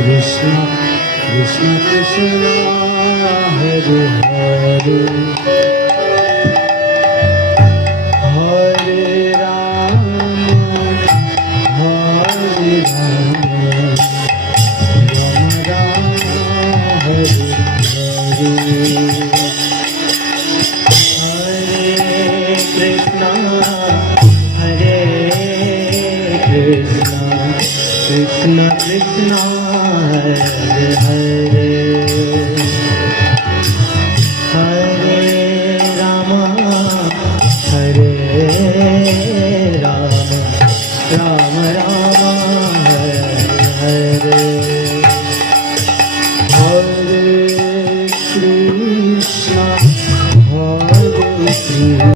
Krishna Krishna Krishna Hare Hare Hare Rama Hare Rama Rama Rama Hare Hare Krishna Krishna Hare Hare Hare Rama Hare